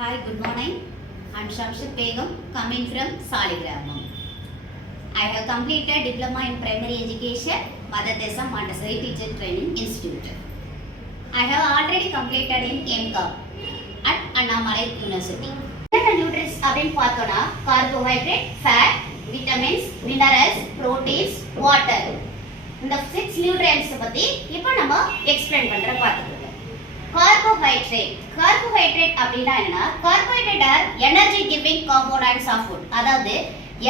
Hi, good morning. I am Shamshad Begum, coming from Saligramam. I have completed Diploma in Primary Education, Mother Teresa Montessori Teacher Training Institute. I have already completed in MCOM at Annamalai University. Nutrients அப்படின்னு பார்த்தோம்னா carbohydrate, fat, vitamins, minerals, proteins, water. இந்த 6 nutrients பத்தி இப்போ நம்ம explain பண்ற பார்த்துக்கலாம். Carbohydrate அப்படின்னா என்ன? Carbohydrate are energy giving components of food. அதாவது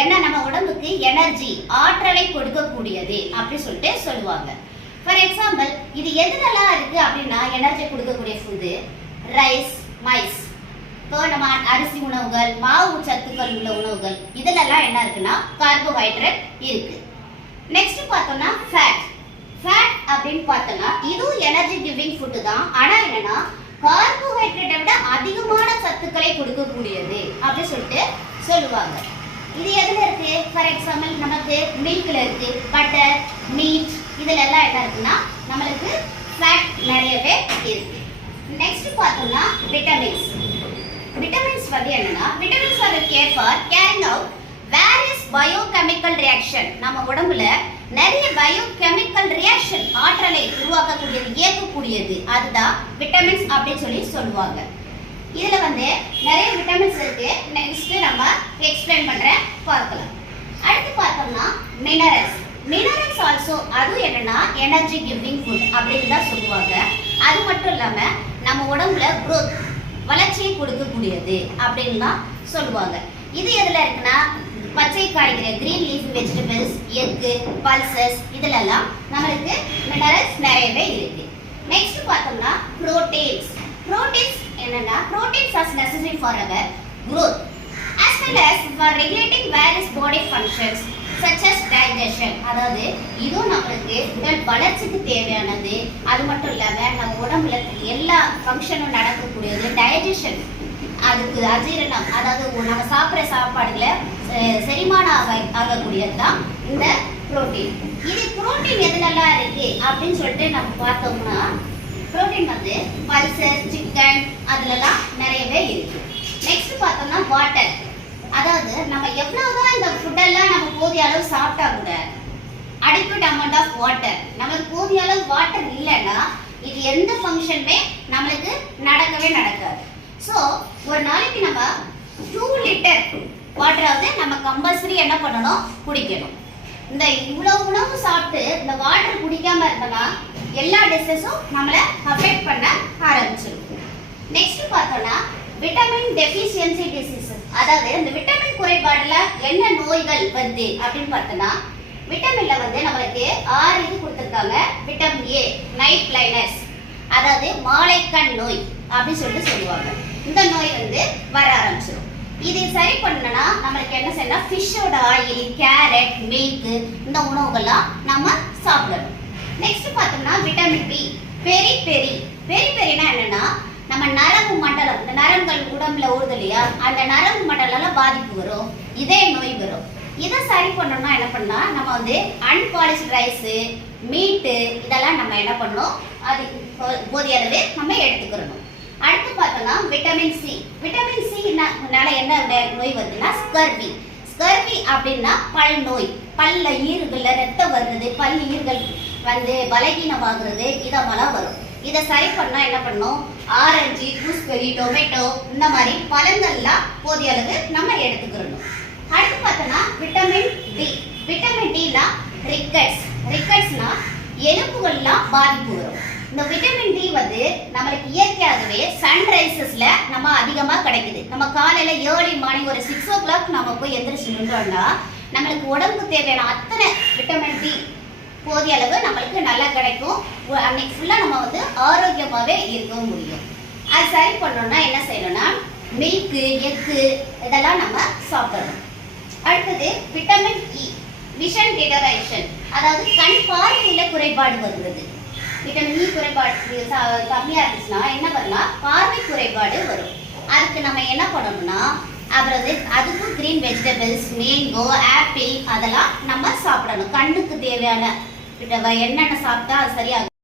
என்ன நம்ம உடம்புக்கு எனர்ஜி ஆற்றலை கொடுக்கக்கூடியது அப்படி சொல்லிட்டு சொல்லுவாங்க. ஃபார் எக்ஸாம்பிள் இது எதுலலாம் இருக்கு அப்படின்னா எனர்ஜி கொடுக்கக்கூடிய ஃபுட்டு ரைஸ், மைஸ், இப்போ நம்ம அரிசி உணவுகள், மாவு சத்துக்கள் உள்ள உணவுகள் இதுலலாம் என்ன இருக்குன்னா கார்போஹைட்ரேட் இருக்கு. நெக்ஸ்ட் பார்த்தோம்னா ஃபேட் அப்படின்னு பார்த்தோம்னா இதுவும் எனர்ஜி கிவிங் ஃபுட்டு தான். ஆனா என்னன்னா கார்போஹைட்ரேட்டை விட அதிகமான சத்துக்களை கொடுக்கக்கூடியது அப்படி சொல்லிட்டு சொல்லுவாங்க. இது எதுல இருக்கு? ஃபார் எக்ஸாம்பிள் நமக்கு மில்க்ல இருக்கு, பட்டர், மீட் இதுல எல்லாம் என்ன இருக்குன்னா நம்மளுக்கு ஃபேட் நிறையவே இருக்கு. நெக்ஸ்ட் பார்த்தோம்னா விட்டமின்ஸ் வந்து என்னன்னா vitamins are care for carrying out various biochemical reaction. நம்ம உடம்புல நிறைய பயோகெமிக்கல் ரியாக்ஷன் ஆற்றலை உருவாக்கக்கூடியது, இயக்கக்கூடியது, அதுதான் விட்டமின்ஸ் அப்படின்னு சொல்லி சொல்லுவாங்க. இதுல வந்து நிறைய விட்டமின்ஸ் இருக்கு. நெக்ஸ்ட் நம்ம எக்ஸ்பிளைன் பண்றேன், பார்க்கலாம். அடுத்து பார்த்தோம்னா மினரல்ஸ் ஆல்சோ அது என்னன்னா எனர்ஜி கிவிங் ஃபுட் அப்படின்னு தான் சொல்லுவாங்க. அது மட்டும் இல்லாம நம்ம உடம்புல growth வளர்ச்சியை கொடுக்கக்கூடியது அப்படின்னு தான் சொல்லுவாங்க. இது எதுல இருக்குன்னா பச்சை காய்கறி, green leaf vegetables, egg, pulses இதுலெல்லாம் நம்மளுக்கு மினரல்ஸ் நிறையவே இருக்கு. நெக்ஸ்ட் பார்த்தோம்னா புரோட்டீன்ஸ் என்னன்னா proteins are necessary for our growth as well as for regulating various body functions such as digestion. அதாவது இதுவும் நம்மளுக்கு உடல் வளர்ச்சிக்கு தேவையானது. அது மட்டும் இல்லாம நம்ம உடம்புல எல்லா ஃபங்க்ஷனும் நடக்கக்கூடியது, டைஜஷன், அதுக்கு அஜீரணம், அதாவது நம்ம சாப்பிட்ற சாப்பாடுகளை செரிமானம் ஆகக்கூடியது தான் இந்த புரோட்டீன். இது புரோட்டீன் எதுலெல்லாம் இருக்கு அப்படின்னு சொல்லிட்டு நம்ம பார்த்தோம்னா புரோட்டீன் வந்து பல்சஸ், சிக்கன் அதுலலாம் நிறையவே இருக்கு. நெக்ஸ்ட் பார்த்தோம்னா வாட்டர். அதாவது நம்ம எவ்வளவுதான் இந்த ஃபுட்டெல்லாம் நம்ம போதிய அளவு சாப்பிட்டா கூட அடிக்வேட் அமௌண்ட் ஆஃப் வாட்டர், நமக்கு போதிய அளவு வாட்டர் இல்லைன்னா இது எந்த ஃபங்க்ஷனுமே நம்மளுக்கு நடக்கவே நடக்காது. ஸோ ஒரு நாளைக்கு நம்ம 2 லிட்டர் வாட்டராவது நம்ம கம்பல்சரி என்ன பண்ணணும், குடிக்கணும். இந்த இவ்வளவு உணவு சாப்பிட்டு இந்த வாட்டர் குடிக்காம இருந்தோம்னா எல்லா டிசீஸும் நம்மளை அஃபெக்ட் பண்ண ஆரம்பிச்சிடும். நெக்ஸ்ட் பார்த்தோம்னா விட்டமின் டெஃபிஷியன்சி டிசீசஸ். அதாவது இந்த விட்டமின் குறைபாடுல என்ன நோய்கள் வருது அப்படின்னு பார்த்தோம்னா விட்டமின்ல வந்து நம்மளுக்கு 6 இது கொடுத்துருக்காங்க. விட்டமின் ஏ நைட் பிளைனஸ், அதாவது மாலைக்கண் நோய் அப்படின்னு சொல்லிட்டு சொல்லுவாங்க. இந்த நோய் வந்து வர ஆரம்பிச்சிடும். இது சரி பண்ணணும்னா நம்மளுக்கு என்ன செய்யணும், ஃபிஷ்ஷோட ஆயில், கேரட், மில்க் இந்த உணவுகள்லாம் நம்ம சாப்பிடணும். நெக்ஸ்ட் பார்த்தோம்னா விட்டமின் பி பெரினா என்னன்னா நம்ம நரம்பு மண்டலம், இந்த நரம்புகள் உடம்புல ஓடுது இல்லையா, அந்த நரம்பு மண்டலம் பாதிப்பு வரும், இதே நோய் வரும். இதை சரி பண்ணணும்னா என்ன பண்ணா நம்ம வந்து அன்பாலிஷ்ட் ரைஸ், மீட்டு இதெல்லாம் நம்ம என்ன பண்ணணும், அது போதிய அளவு நம்ம எடுத்துக்கிறணும். அடுத்து பார்த்தோம்னா விட்டமின் சினால என்ன நோய் வருதுன்னா ஸ்கர்வி அப்படின்னா பல் நோய், பல்ல ஈறுகள்ல ரத்தம் வருது, பல் ஈறுகள் வந்து பலகீனமாகிறது இதெல்லாம் வரும். இதை சரி பண்ணா என்ன பண்ணணும், ஆரஞ்சு, கூஸ்பெரி, டொமேட்டோ இந்த மாதிரி பழங்கள்லாம் போதிய அளவு நம்ம எடுத்துக்கிறணும். அடுத்து பார்த்தோம்னா விட்டமின் டினா ரிக்கட்ஸ்னா எலும்புகள்லாம் பாதிப்பு வரும். இந்த விட்டமின் டி வந்து நம்மளுக்கு இயற்கையாகவே சன்ரைசஸ்ல நம்ம அதிகமா கிடைக்குது. நம்ம காலையில ஏர்லி மார்னிங் ஒரு 6 o'clock நம்ம போய் எந்திரிச்சு நின்றோம்னா நம்மளுக்கு உடம்புக்கு தேவையான அத்தனை விட்டமின் டி போதிய அளவு நம்மளுக்கு நல்லா கிடைக்கும். அன்னைக்கு ஃபுல்லா நம்ம வந்து ஆரோக்கியமாவே இருக்க முடியும். அது சரி பண்ணணும்னா என்ன செய்யணும்னா மில்க், எக்கு இதெல்லாம் நம்ம சாப்பிடணும். அடுத்தது விட்டமின் இ விஷன் டிடரேஷன், அதாவது கண் பார்வையில குறைபாடு வருகிறது. விட்டமின் இ குறைபாடு கம்மியா இருந்துச்சுன்னா என்ன பண்ணலாம், பார்வை குறைபாடு வரும். அதுக்கு நம்ம என்ன பண்ணணும்னா அப்புறம் அதுக்கும் கிரீன் வெஜிடபிள்ஸ், மேங்கோ, ஆப்பிள் அதெல்லாம் நம்ம சாப்பிடணும். கண்ணுக்கு தேவையான என்னென்ன சாப்பிட்டா அது சரியாகும்.